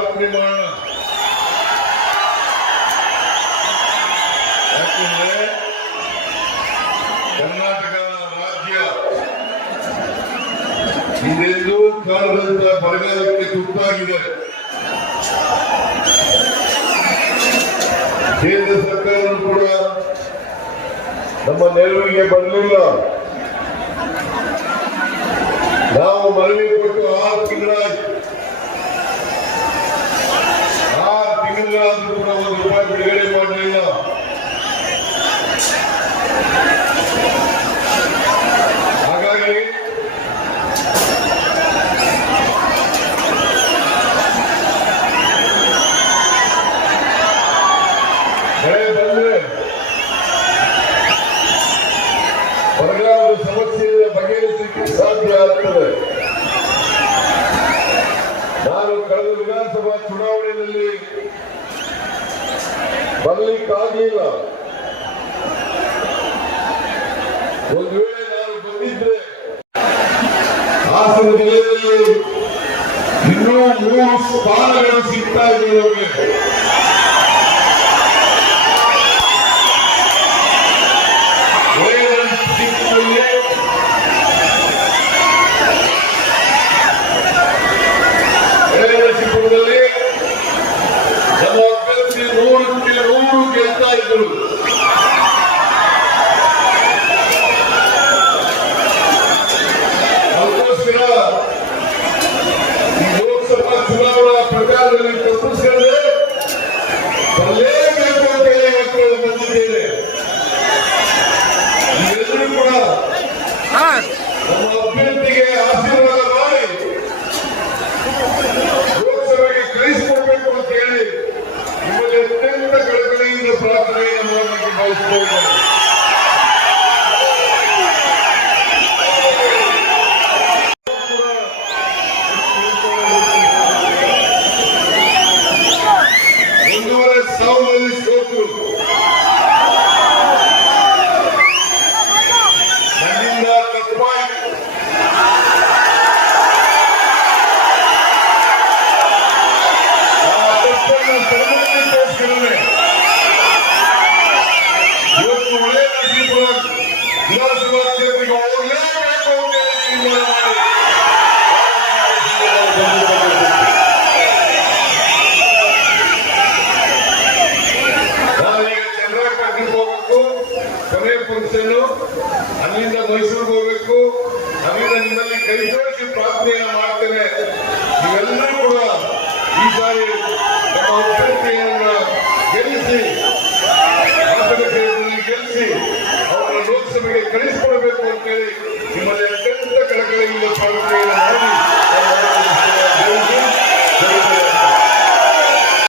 ಪ್ರಾರ್ಥನೆ ಮಾಡೋಣ. ಯಾಕಂದ್ರೆ ಕರ್ನಾಟಕ ರಾಜ್ಯ ಇದೆಂದೂ ಕಾಲದಂತ ಬರಗಾಲಕ್ಕೆ ತುತ್ತಾಗಿದೆ. ಕೇಂದ್ರ ಸರ್ಕಾರ ಕೂಡ ನಮ್ಮ ನೆರವಿಗೆ ಬರಲಿಲ್ಲ. ನಾವು ಮನವಿ ಕೊಟ್ಟು 6 ತಿಂಗಳಾಯ್ತು. 6 ತಿಂಗಳಾದ್ರೂ ಕೂಡ ₹1 ಬಿಡುಗಡೆ ಮಾಡಲಿಲ್ಲ. ಹಾಗಾಗಿ ಮಳೆ ಬಂದ್ರೆ ಬರಗಾಲದ ಸಮಸ್ಯೆಯ ಬಗೆಹರಿಸಲಿಕ್ಕೆ ಸಾಧ್ಯ ಆಗ್ತದೆ. ನಾನು ಕಳೆದ ವಿಧಾನಸಭಾ ಚುನಾವಣೆಯಲ್ಲಿ ಬರಲಿಕ್ಕಾಗಲಿಲ್ಲ. ಒಂದು ವೇಳೆ ನಾನು ಬಂದಿದ್ರೆ ಹಾಸನ ಜಿಲ್ಲೆಯಲ್ಲಿ ಇನ್ನೂ 3 ಸ್ಥಾನಗಳು ಸಿಗ್ತಾ ಇದೆ ನಮಗೆ. ಶಿವಪುರದಲ್ಲಿ ನಮ್ಮ ಅಭ್ಯರ್ಥಿ 100ಕ್ಕೆ 100 ಗೆಲ್ತಾ ಇದ್ರು. ಅದಕ್ಕೋಸ್ಕರ ಈ ಲೋಕಸಭಾ ಚುನಾವಣಾ ಪ್ರಚಾರದಲ್ಲಿ ತಪ್ಪಿಸಿದ್ರೆ ಬರಲೇಬೇಕು ಅಂತ ಹೇಳಿ ಇವತ್ತು ಬಂದಿದ್ದೇನೆ. ನೀವೆಲ್ಲರೂ ಕೂಡ ನಮ್ಮ ಅಭ್ಯರ್ಥಿಗೆ ಆಶೀರ್ವಾದ ಮಾಡಿ ಲೋಕಸಭೆಗೆ ಕಳಿಸಿಕೊಡ್ಬೇಕು ಅಂತ ಹೇಳಿ ನಿಮ್ಮಲ್ಲಿ ಅತ್ಯಂತ ಕಳಕಳಿಯಿಂದ ಪ್ರಾರ್ಥನೆಯನ್ನು ಮಾಡಲಿಕ್ಕೆ ಬಯಸುತ್ತೇನೆ. ಒಂದೂವರೆ ಸಾವಿರದಲ್ಲಿ ಸೋತರು. ನನ್ನಿಂದ ತಪ್ಪಾಯಿತು. ಇವತ್ತು ಒಳ್ಳೆಯ ವಿಧಾನಸಭಾ ಕ್ಷೇತ್ರಕ್ಕೆ ಹೋಗಲೇಬೇಕು ಅಂತ ತೀರ್ಮಾನ ಮಾಡಿ ನಾವೀಗ ಚಂದ್ರಪಟ್ಟಣಕ್ಕೆ ಹೋಗ್ಬೇಕು. ಕೊನೆ ಫಂಕ್ಷನ್ ಅಲ್ಲಿಂದ ಮೈಸೂರಿಗೆ ಹೋಗ್ಬೇಕು. ಅಲ್ಲಿಂದ ನಿಮ್ಮಲ್ಲಿ ಕೈ ಜೋಡಿಸಿ ಪ್ರಾರ್ಥನೆಯನ್ನು ಮಾಡ್ತೇನೆ. ನೀವೆಲ್ಲರೂ ಕೂಡ ಈ ಸಾರಿ